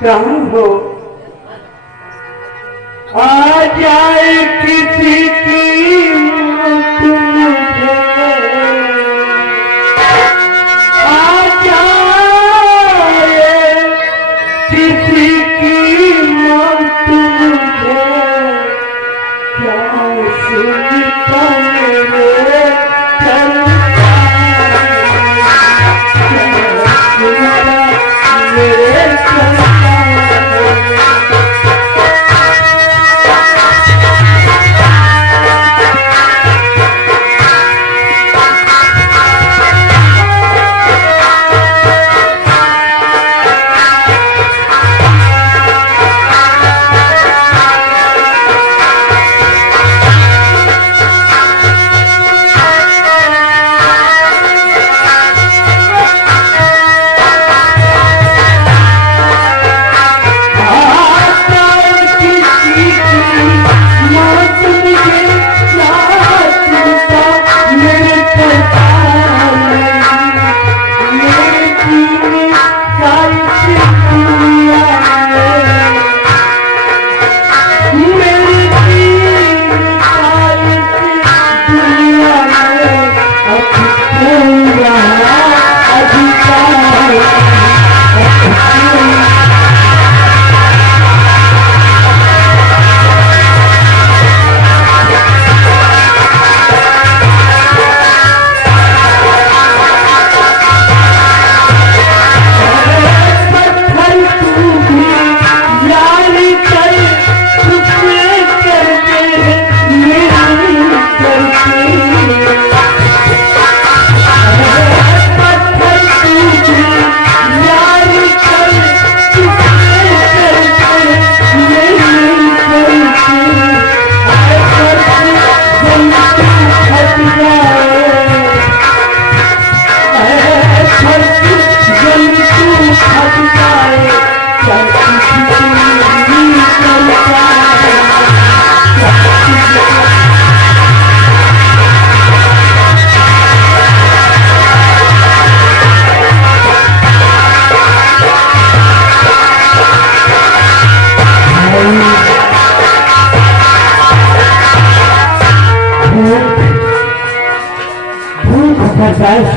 प्राण हो आ जाए किसी की मौत मुझे, आ जाए किसी की मौत मुझे, क्या सुनता मेरे चलता, क्या सुनता मेरे चलता।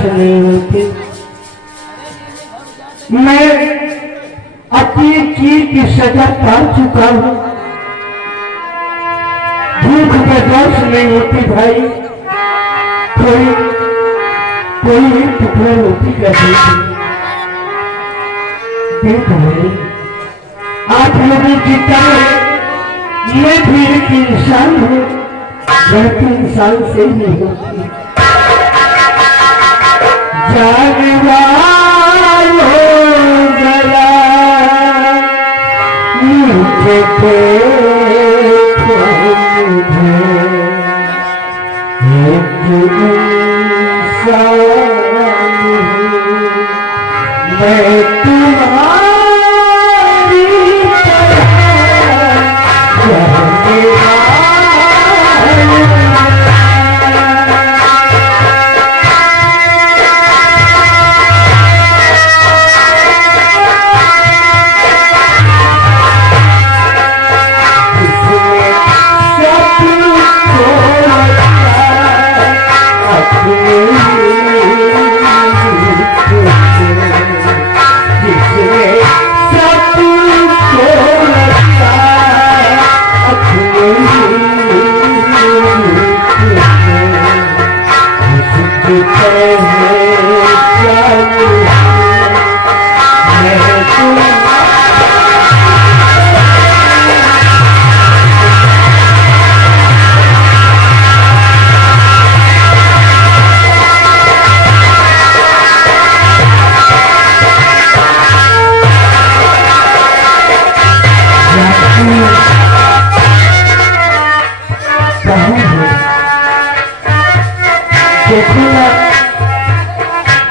नहीं होती। मैं अपनी चीज की सजा पा चुका हूं। भूख बर्दाश्त नहीं होती भाई। कोई एक टुकड़ा रोटी कर देती। देख भाई 8 लोगों की तरह मैं भी एक इंसान हूं। गलती इंसान से नहीं होती। जानवर हो गया मुझे देखो मुझे एक इंसान हूँ मैं तुम्हारी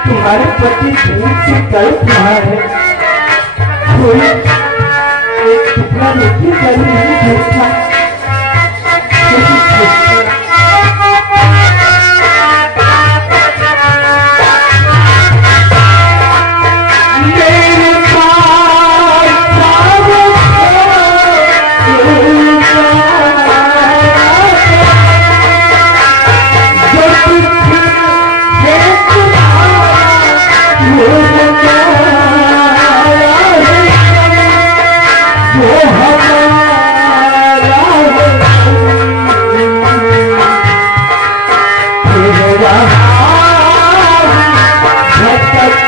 तुम्हारे पति भूख से तड़प रहा है। कोई एक टुकड़ा रोटी कर नहीं देखता। मेरे पास वो हमारा तेरा भटक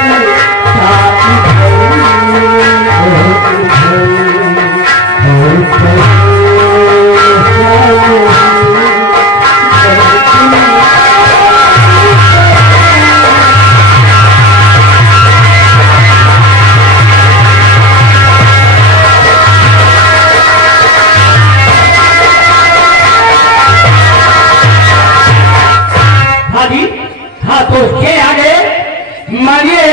मानिए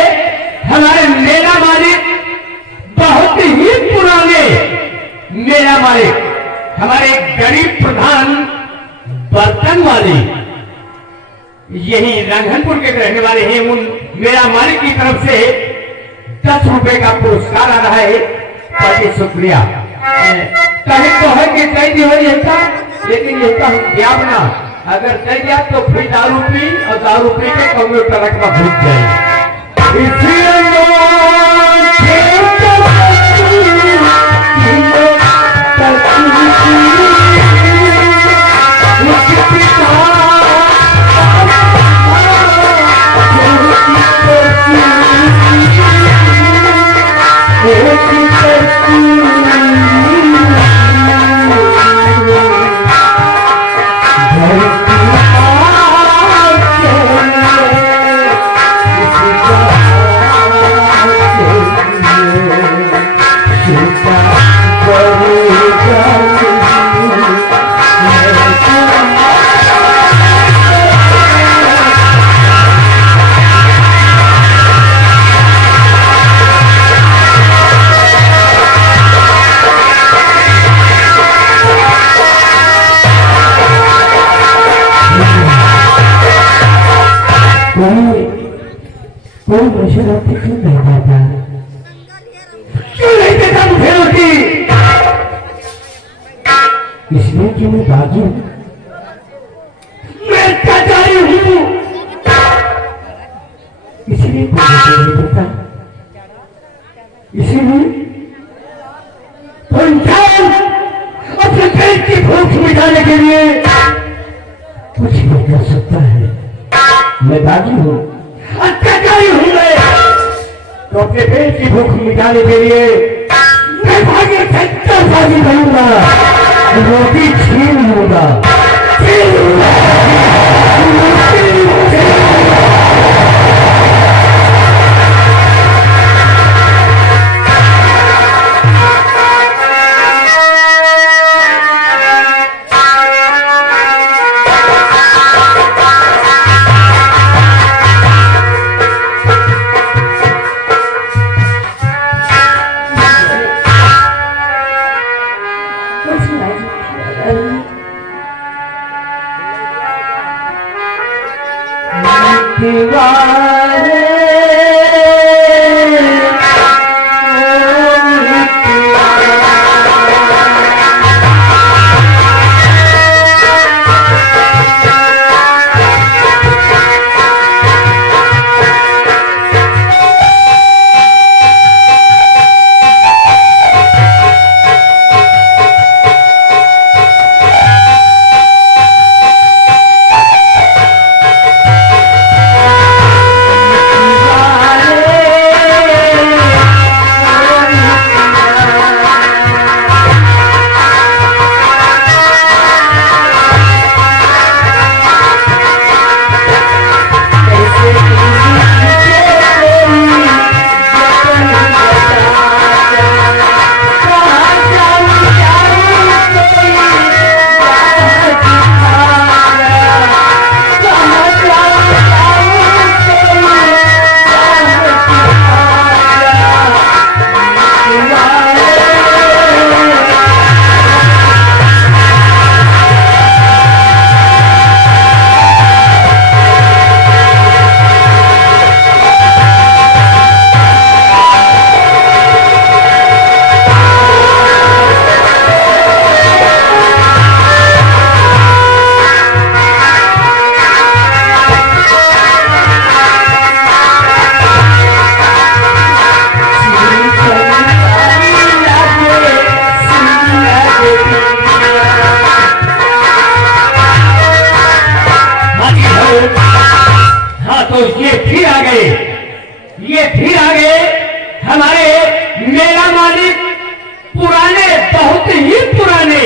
हमारे मेला मालिक बहुत ही पुराने मेला मालिक, हमारे गरीब प्रधान बर्तन वाले यही रंगनपुर के रहने वाले हैं। उन मेला मालिक की तरफ से 10 रुपए का पुरस्कार आ रहा है। बहुत शुक्रिया। कहे तो है कि कई दी हो ऐसा, लेकिन ऐसा क्या बना, अगर कह दिया तो फिर दारू पी और दारू पी के कंप्यूटर रखना भूल जाए। कोई नशा क्यों नहीं पाता, क्यों नहीं देता मुझे रोटी? इसलिए कि मैं बागी, मैं कचाई हूँ, इसलिए मुझे नहीं देता। इसीलिए तो इंसान अपने पेट की भूख मिटाने के लिए कुछ नहीं कर सकता है। मैं बागी हूँ, अत्याचारी हूँ मैं, तो अपने पेट की भूख मिटाने के लिए मैं भागे भागी करूंगा, रोटी छीन लूंगा। हमारे मेला मालिक पुराने, बहुत ही पुराने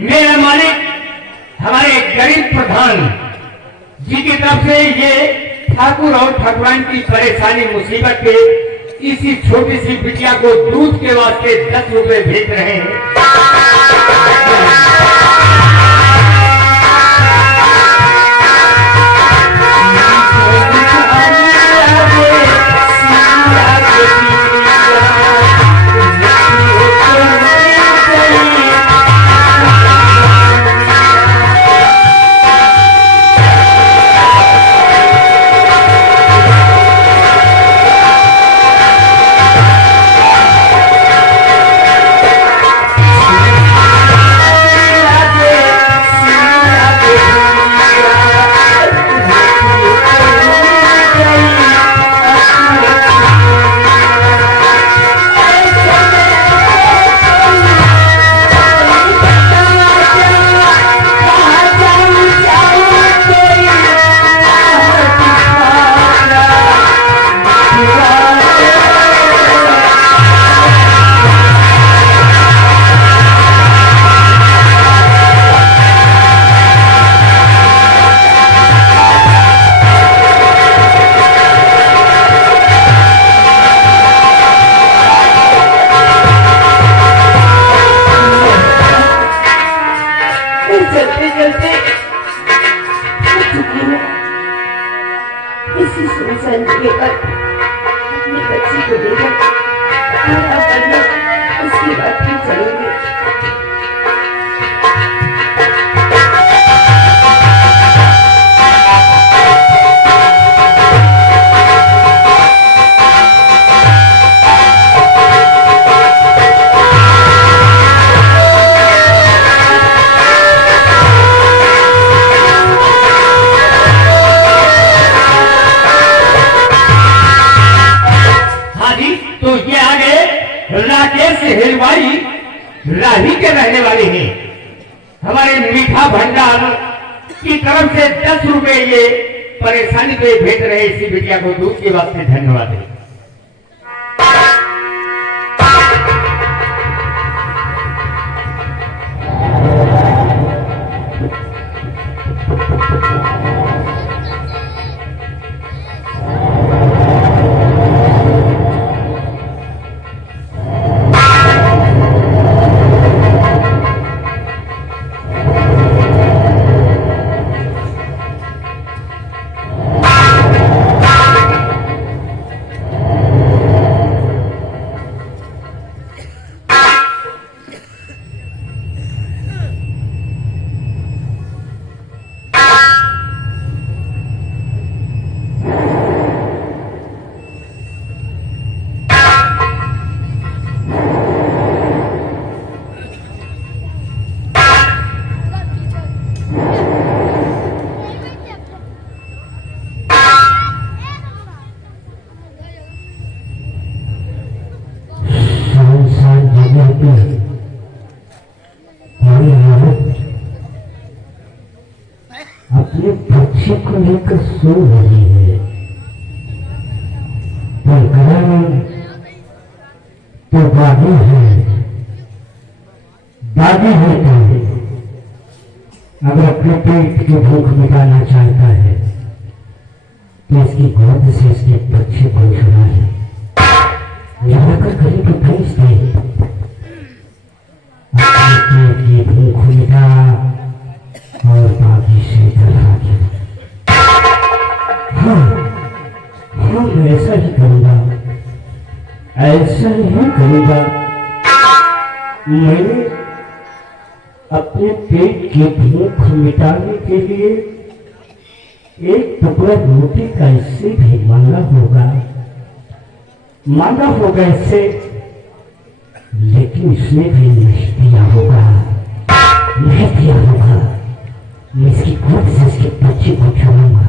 मेला मालिक हमारे गरीब प्रधान जी की तरफ से ये ठाकुर और ठाकुरान की परेशानी मुसीबत के इसी छोटी सी बिटिया को दूध के वास्ते 10 रुपए भेज रहे हैं। इसी सुनसान जगह पर अपनी बच्ची को लेकर उसकी बात भी चलेंगे। हिलवाई राही के रहने वाले हैं। हमारे मीठा भंडार की तरफ से 10 रुपए ये परेशानी पे भेज रहे इसी बिटिया को दूध के वास्ते धन्यवाद है। अपने बच्चे को लेकर सो रही है, पर घर में तो दादी है, दादी है तो अगर अपने पेट की भूख मिटाना चाहता है तो इसकी गोद से इसके बच्चे को छुड़ा है, यहाँ कर गरीब को भेज दे, अपने पेट की भूख मिटा और बाकी से चला गया। हाँ, मैं ऐसा ही करूँगा, ऐसा ही करूँगा। मैंने अपने पेट की भूख मिटाने के लिए एक टुकड़ा रोटी का इससे भी मांगा होगा इससे, लेकिन इसने भी नहीं दिया होगा। मैं इसकी गोद से इसके बच्चे को छुड़ाऊंगा।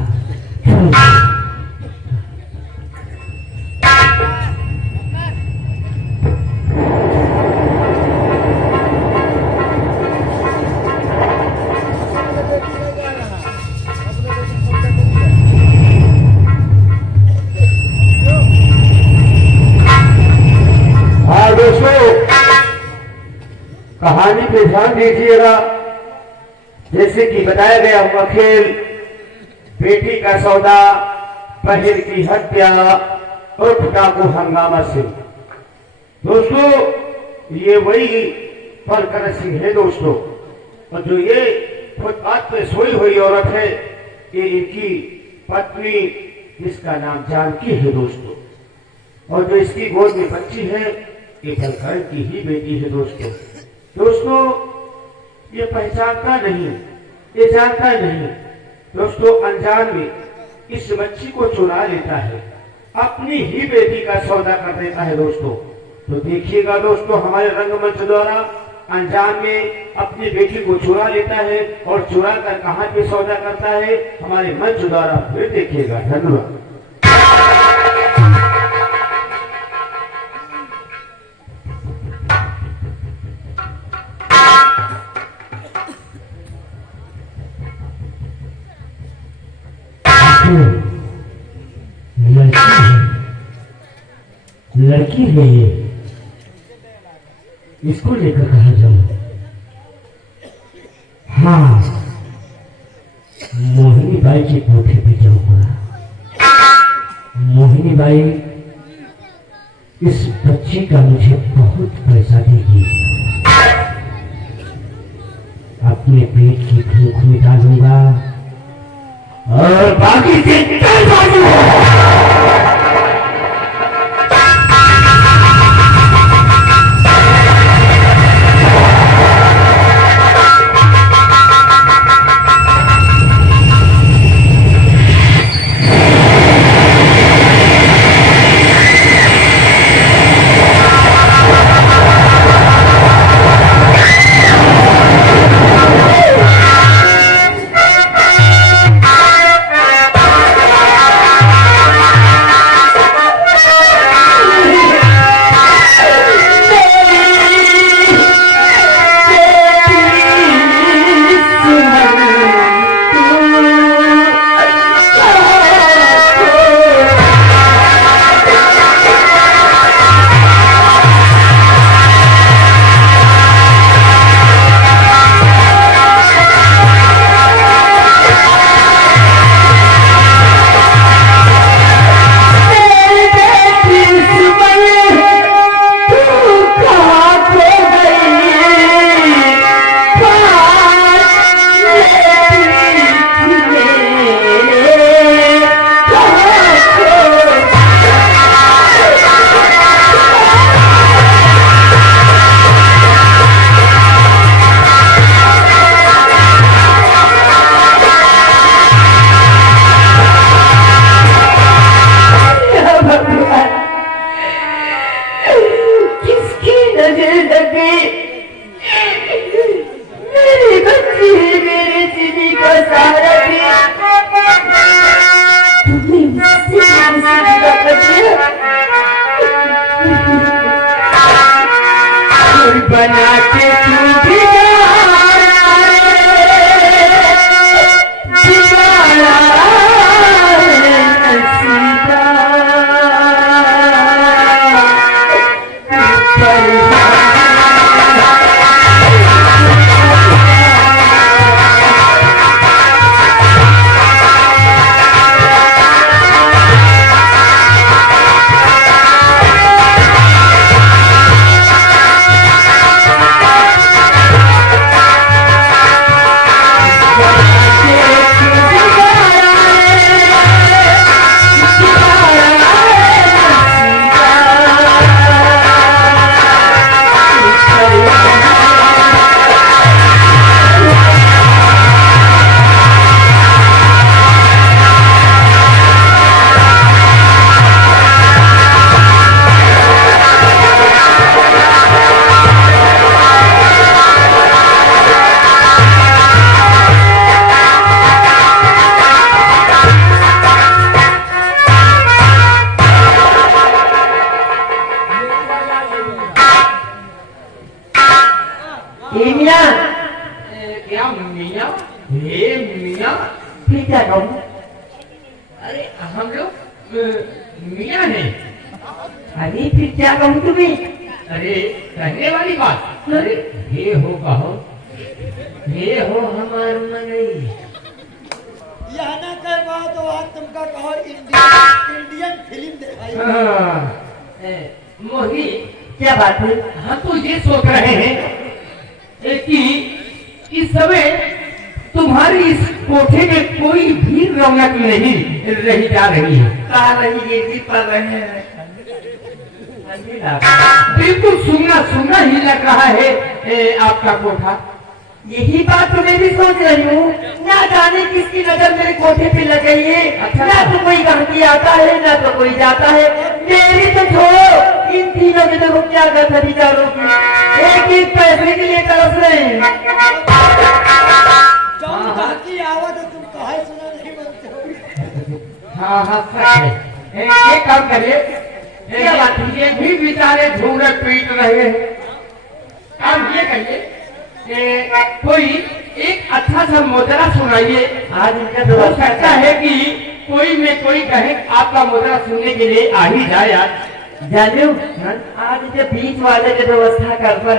कहानी पे ध्यान दीजिएगा। जैसे कि बताया गया हुआ खेल, बेटी का सौदा, बहिर की हत्या और डाकू हंगामा से। दोस्तों, ये वही परकर सिंह है दोस्तों, और जो ये फुटपाथ पे सोई हुई औरत है, ये इनकी पत्नी, जिसका नाम जानकी है दोस्तों, और जो इसकी गोद में बच्ची है, ये परकर की ही बेटी है दोस्तों। दोस्तों, ये पहचानता नहीं, ये जानता नहीं दोस्तों, अनजान में इस बच्ची को चुरा लेता है, अपनी ही बेटी का सौदा कर देता है दोस्तों। तो देखिएगा दोस्तों, हमारे रंगमंच द्वारा अनजान में अपनी बेटी को चुरा लेता है और चुरा कर कहां पे सौदा करता है, हमारे मंच द्वारा फिर देखिएगा। धन्यवाद। लड़की है ये, इसको लेकर कहा जाऊं? हाँ, मोहिनी बाई की कोठी पे जाऊंगा। मोहिनी बाई इस बच्ची का मुझे बहुत पैसा देगी, अपने पेट की भूख मिटा लूंगा और बाकी से चल जाऊंगा। बना के क्या मियाँ? ये मियाँ फिर क्या कहूँ? अरे हम लोग मियाँ हैं। अरे फिर क्या कहूँ तुम्हें? अरे कहने वाली बात, अरे ये हो कहो, ये हो हमार मनई। यहाँ ना कर बात तो आज तुमका कहो इंडियन फिल्म दिखाई। हाँ, मोही क्या बात है? हम तो ये सोच रहे हैं कि इस समय तुम्हारी इस कोठे में कोई भी रौनक नहीं रही जा रही है। कहा रही ये भी पढ़ रहे हैं। बिल्कुल सुनना सुनना ही लग रहा है आपका कोठा। यही बात तो मैं भी सोच रही हूँ, ना जाने किसकी नजर मेरे कोठे पे लग गई है। अच्छा। ना तो कोई गांधी आता है, ना तो कोई जाता है। मेरी तो छोड़ो, इन तीनों में तो क्या करता बेचारों की, एक एक पैसे के लिए तरस रहे हैं। की आवाज तुम कहा सुना नहीं बनते हो। हाँ हाँ सच है। ये काम करिए, क्या बात है? ये भी बेचारे झूरे पीट रहे हैं। काम ये करिए, कोई एक अच्छा सा मोजरा सुनाइए। आज इनका हो व्यवस्था सकता है कि कोई में कोई कहे आपका मोजरा सुनने के लिए आ ही जाए आज। जानू, आज जो बीच वाले की व्यवस्था कर पर।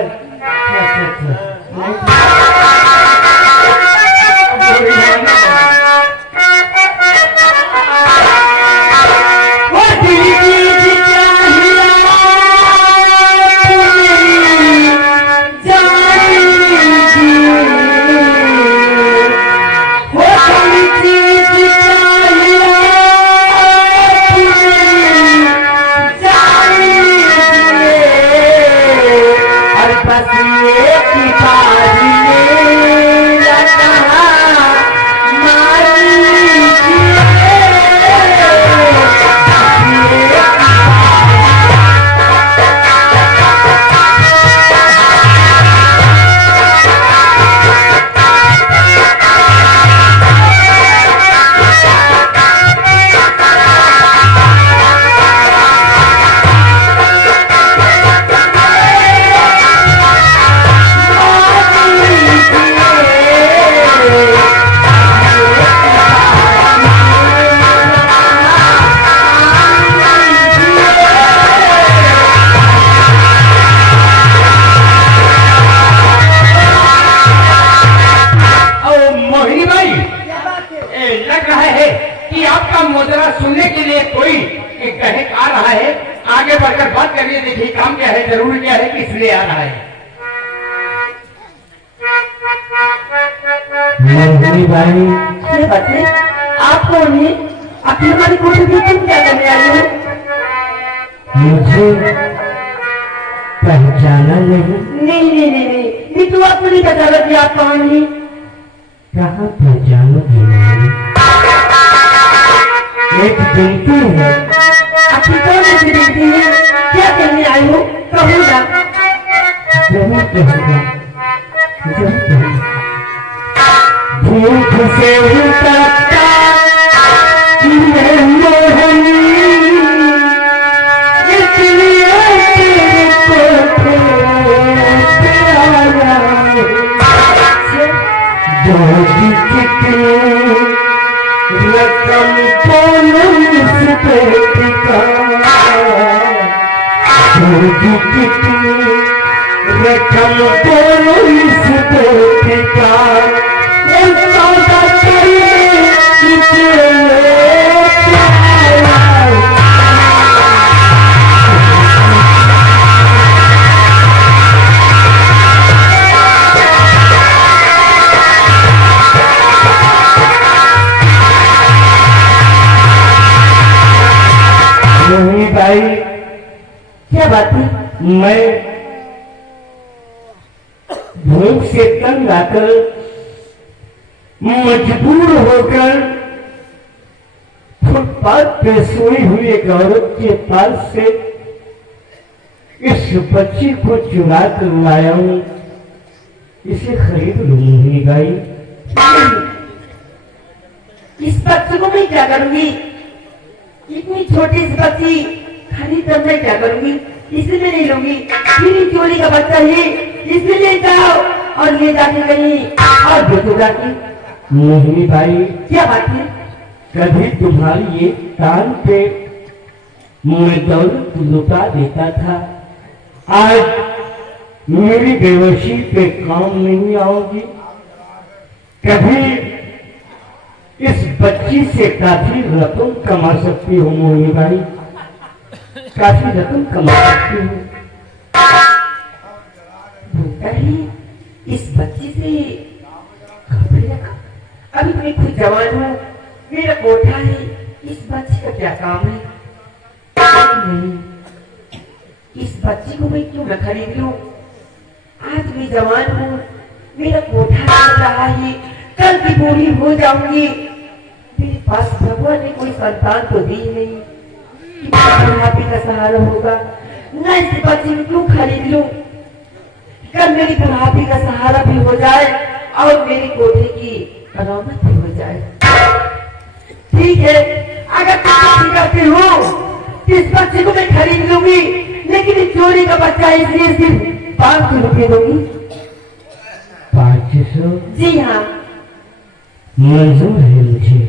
सुनने के लिए कोई कहे आ रहा है। आगे बढ़कर बात करिए, देखिए काम क्या है, जरूरी क्या है, किस लिए आ रहा है। मोहिनी भाई, ये बातें आप कौन है? आखिर हमारी कोठी में तुम क्या करने आई हो? मुझे पहचाना नहीं? नहीं, तो आपको नहीं पता लगा कि आप कौन है? कहाँ पहचानोगी नहीं? एक बेटी है। आखिर कौन ऐसी बेटी है? क्या करने आई हो? कहो ना। जरूर कहूँगा, जरूर कहूँगा। भूख से उतरता ये मोहनी, इसलिए तेरे कोठे पे आया हूँ। दोगी कितनी रकम बोलो इस बेटी का, दोगी कितनी रकम बोलो इस बेटी का। भाई, क्या बात है? मैं भूख से तंग आकर मजबूर होकर फुटपाथ पे सोई हुई एक औरत के पास से इस बच्ची को चुरा कर लाया हूं। इसे खरीद लूंगी भाई। इस बच्चे को मैं क्या करूंगी? इतनी छोटी सी बच्ची खरीद कर मैं क्या करूंगी? इसे मैं नहीं लूंगी। मेरी चोरी का बच्चा है, इसे ले जाओ और ले जाके कहीं और बेचो जाके। मोहिनी भाई, क्या बात है? कभी तुम्हारी ये कान पे मैं दौलत लुटा देता था, आज मेरी बेहोशी पे काम नहीं आओगी। कभी इस बच्ची से काफी रकम कमा सकती हो मोहिनी भाई, काफी रकम कमा सकती हो। अरे इस बच्ची से कपड़े रखा, अभी मैं खुद जवान हूँ, मेरा कोठा है, इस बच्ची का क्या काम है? नहीं, इस बच्ची को मैं क्यों न खरीद लूं? आज मैं जवान हूँ, मेरा कोठा चल रहा है, कल की बूढ़ी हो जाऊंगी, मेरे पास भगवान ने कोई संतान तो दी नहीं, बुढ़ापे का सहारा होगा, न इस बच्ची को क्यों खरीद लूं? कल मेरी बुढ़ापे का सहारा भी हो जाए और मेरी कोठे की रौनक भी हो जाए। ठीक है, अगर तुम करते हो इस बच्चे को मैं खरीद लूंगी, लेकिन इस चोरी का बच्चा इसलिए सिर्फ 500 रुपये दूंगी। 500? जी हाँ, मंजूर है मुझे,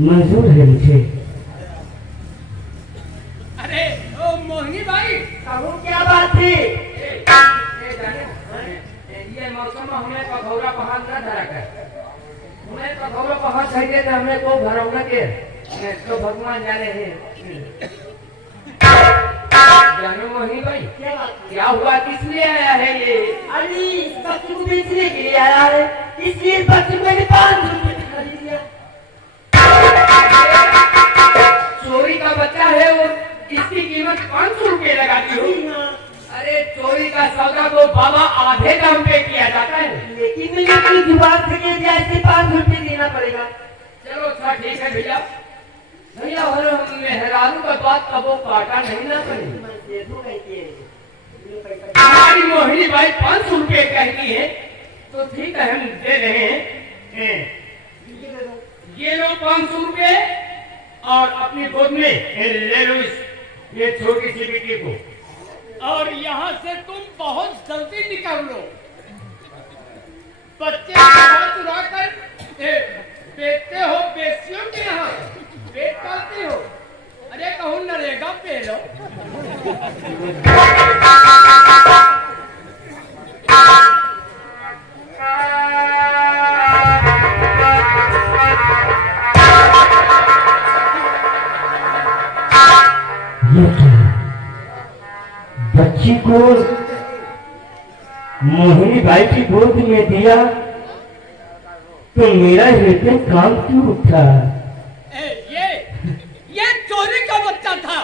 मंजूर है मुझे। अरे ओ मोहिनी भाई, कहो क्या बात है? ये मौसम में हमें पखौरा पहाड़ न धरा कर, हमें पखौरा पहाड़ चाहिए तो हमें को भरौना के तो भगवान जाने हैं। जानो मोहिनी भाई, क्या हुआ, किस लिए आया है ये? अरे इस बच्चे को बेचने के लिए आया है, इसलिए इस बच्चे को मैंने 500 रुपये खरीद लिया। चोरी का बच्चा है और इसकी कीमत 500 रुपये लगाती हो? जी हाँ, अरे चोरी का सौदा तो बाबा आधे दाम पे किया जाता है। लेकिन मुझे अपनी जुबान से कह दिया इससे 500 रुपये देना पड़ेगा। चलो अच्छा ठीक है भैया, भैया और मेहरारू का बात कबो काटा नहीं ना करे। मैं दे दूंगा ये हमारी मोहिनी भाई 500 रुपये कहती है तो ठीक है, हम दे रहे हैं। ये लो 500 रुपये और अपनी गोद में ले लो ये छोटी सी बेटी को, और यहाँ से तुम बहुत जल्दी निकल लो। बच्चे चुरा कर बेचते हो बेचियों के यहाँ, पेट पालते हो। अरे कहूँ नरेगा पे लो। ये क्या, बच्ची को मोहिनी भाई की गोद में दिया तो मेरा हृदय काम क्यों उठा? ये चोरी का बच्चा था,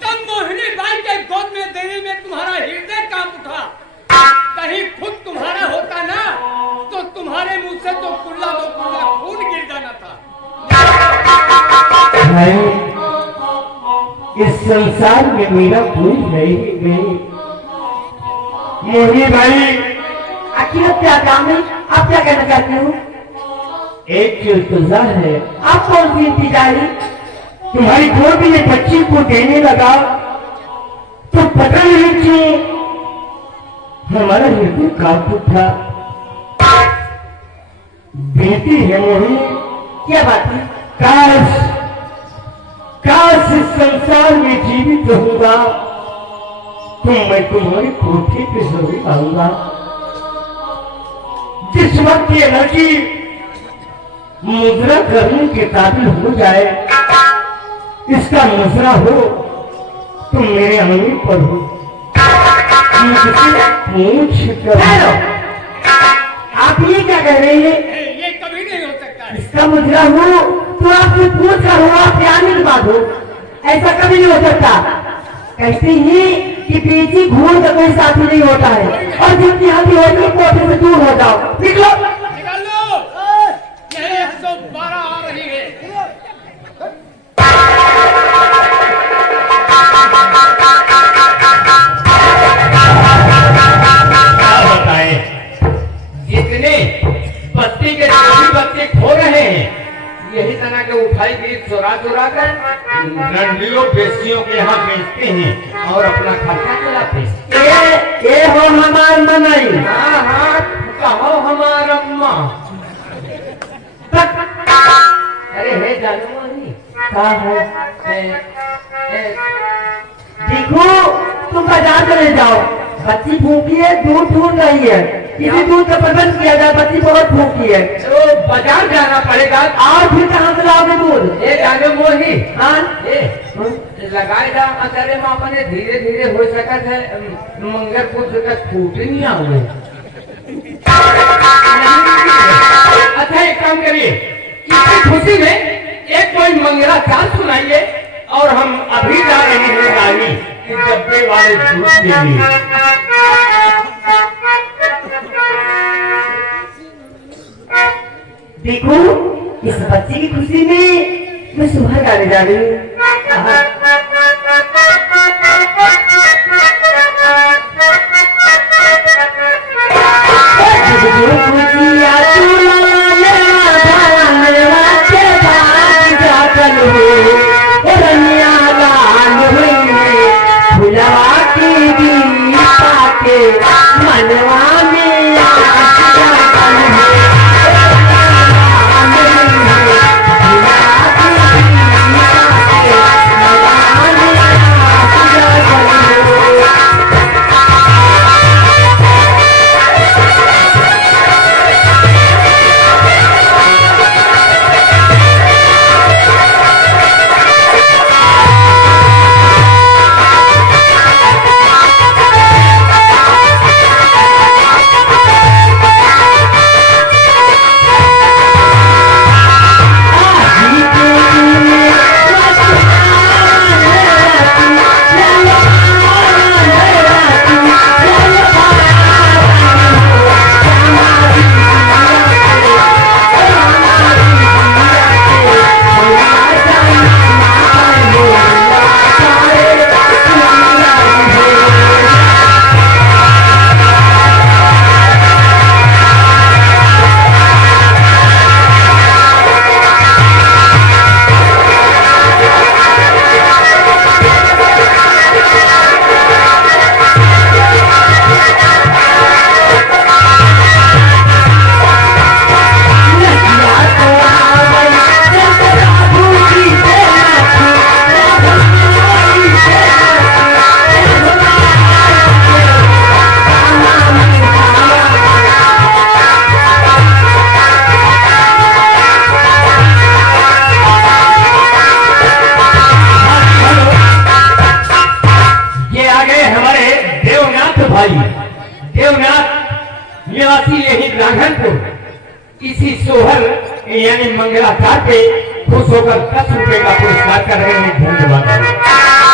तब मोहिनी बाई के गोद में देने में तुम्हारा हृदय कांप उठा। कहीं खुद तुम्हारा होता ना तो तुम्हारे मुंह से तो कुल्ला दो कुल्ला खून गिर जाना था। इस संसार में मेरा कोई है ही नहीं। मोहिनी भाई, आखिर क्या काम है? आप क्या कहना चाहते हो? एक इंतजार है। आप कौन सी इंतजार है? तुम्हारी गोद में बच्ची को देने लगा तो पता नहीं क्यों हमारा हृदय कांप उठा। बेटी है मोहिनी, क्या बात है? काश काश इस संसार में जीवित रहूंगा तो मैं तुम्हारी कोठी पे जरूर आऊंगा। जिस वक्त ये लड़की मुद्रा करने के काबिल हो जाए, इसका मुद्रा हो तो मेरे अंगली पर हो, पूछ कर। आप ये क्या कह रहे हैं? ये कभी नहीं हो सकता है। इसका मुद्रा हो तो आपसे पूछ कर हो, आपके आने के बाद हो, ऐसा कभी नहीं हो सकता। कहते हैं कि बेटी घूर का कोई साथी नहीं होता है, और जितनी हल्दी होती है कोठे से दूर हो जाओ। निकलो निकाल लो, ये 112 आ रही है। क्या बताएं, जितने बस्ती के सभी बच्चे खो रहे हैं, यही तरह के उठाई गई चुरा चुरा कर रंडियों बेसियों के यहाँ बेचते हैं और अपना खर्चा चलाते हैं। ये हो हमार मनाई। हाँ हाँ, कहो हमारा अम्मा। अरे है जानू नहीं कहा है ए, ए, देखो बाजार चले जाओ, बच्ची भूखी है, दूध ढूंढ रही है, किसी दूध का प्रबंध किया जाए, बच्ची बहुत भूखी है। तो बाजार जाना पड़ेगा। और फिर कहाँ से लाओगे दूध? ये आगे मोही हाँ लगाएगा अतरे में अपने धीरे धीरे हो सकत है मंगर पुत्र का छूट नहीं हुए। अच्छा एक काम करिए, इसी खुशी में एक कोई मंगला चाल सुनाइए और हम अभी जा रहे हैं रानी डब्बे वाले दूध के लिए। देखो इस बच्ची की खुशी में मैं सुबह गाने जा रही हूँ। मनवा में निवासी यही राघनपुर इसी सोहर यानी मंगलाचार पे खुश होकर 10 रुपए का पुरस्कार कर रहे हैं। धन्यवाद।